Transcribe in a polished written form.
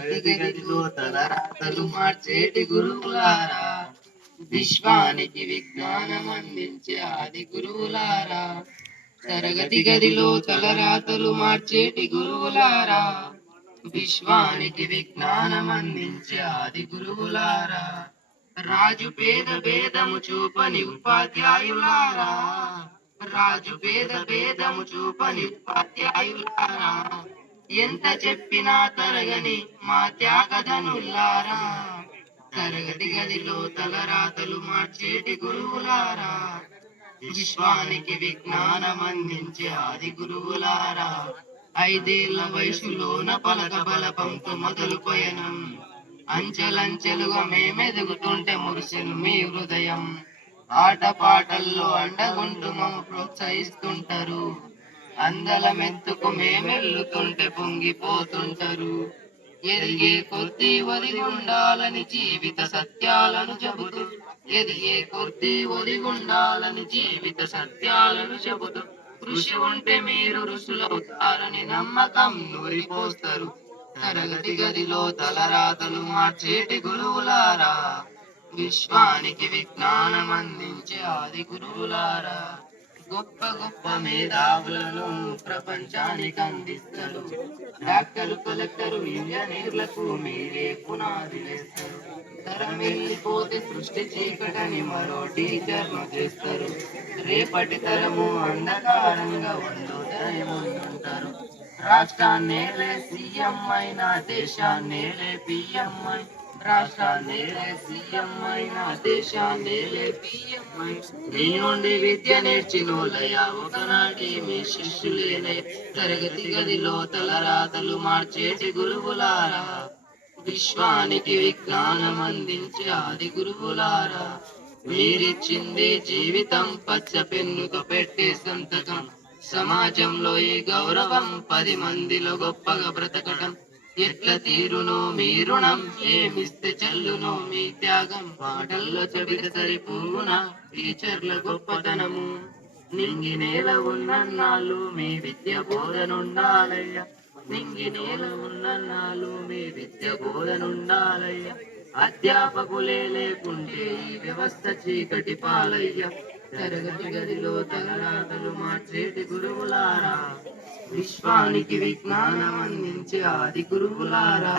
తరగతి గదిలో తలరాతలు మార్చేటి గురువులారా, విశ్వానికి విజ్ఞానం అందించే ఆది గురువులారా. తరగతి గదిలో తలరాతలు మార్చేటి గురువులారా, విశ్వానికి విజ్ఞానం అందించే ఆది గురువులారా. రాజు పేద భేదము చూపని ఉపాధ్యాయులారా, రాజు పేద భేదము చూపని ఉపాధ్యాయులారా. ఎంత చెప్పినా తరగని మా త్యాగధనులారా, తరగతి గదిలో తలరాతలు మార్చేటి గురువులారా, విశ్వానికి విజ్ఞానం అందించే ఆది గురువులారా. 5 ఏళ్ల వయసులోన పలక బలపంతో మొదలు పయనం, అంచెలంచెలుగా మేమెదుగుతుంటే మురిసెను మీ హృదయం. ఆటపాటల్లో అండగుంటూ మమ్ము ప్రోత్సహిస్తుంటారు, అందలమెత్తుకు మేమెల్లుతుంటే పొంగిపోతుంటారు. ఎదిగే కొద్దీ ఒదిగుండాలని జీవిత సత్యాలను చెబుతూ, ఎదిగే కొద్దీ ఒదిగుండాలని జీవిత సత్యాలను చెబుతూ, కృషి ఉంటే మీరు ఋషులవుతారని నమ్మకం నూరిపోస్తారు. తరగతి గదిలో తలరాతలు మార్చేటి గురువులారా, విశ్వానికి విజ్ఞానం అందించే ఆది గురువులారా. గొప్ప గొప్ప మేధావులను ప్రపంచానికి అందిస్తారు, డాక్టరు కలెక్టరు ఇంజనీర్లకు మీరే పునాది వేస్తారు. తరం వెళ్ళిపోతే సృష్టి చీకటని మరో టీచర్ను చేస్తారు, రేపటి తరము అంధకారంగా ఉండుంటారు. రాష్ట్రాన్నేలే సీఎం అయినా దేశాన్నేలే పిఎం అయి, రాష్ట్రాన్నేలే సీఎం అయినా దేశాన్నేలే పిఎం అయి. నీ నుండి విద్య నేర్చినోలయ్యా ఒకనాటి మీ శిష్యులేనే. తరగతి గదిలో తలరాతలు మార్చేటి గురువులారా, విశ్వానికి విజ్ఞానం అందించే ఆది గురువులారా. మీరిచ్చింది జీవితం, పచ్చ పెన్నుతో పెట్టే సంతకం. సమాజంలో ఈ గౌరవం, 10 మందిలో గొప్పగా బ్రతకటం. ఎట్ల తీరునో మీ రుణం, ఏమిస్తే చెల్లునో మీ త్యాగం. మాటల్లో చెబితే సరిపోవునా టీచర్ల గొప్పతనము. నింగి నేల ఉన్నన్నాళ్ళు మీ విద్య బోధనుండాలయ్యా, నింగి నేల ఉన్నన్నాళ్ళు మీ విద్య బోధనుండాలయ్యా. అధ్యాపకులే లేకుంటే ఈ వ్యవస్థ చీకటి పాలయ్యా. తరగతి గదిలో తలరాతలు మార్చేటి గురువులారా, విశ్వానికి విజ్ఞానం అందించే ఆది గురువులారా.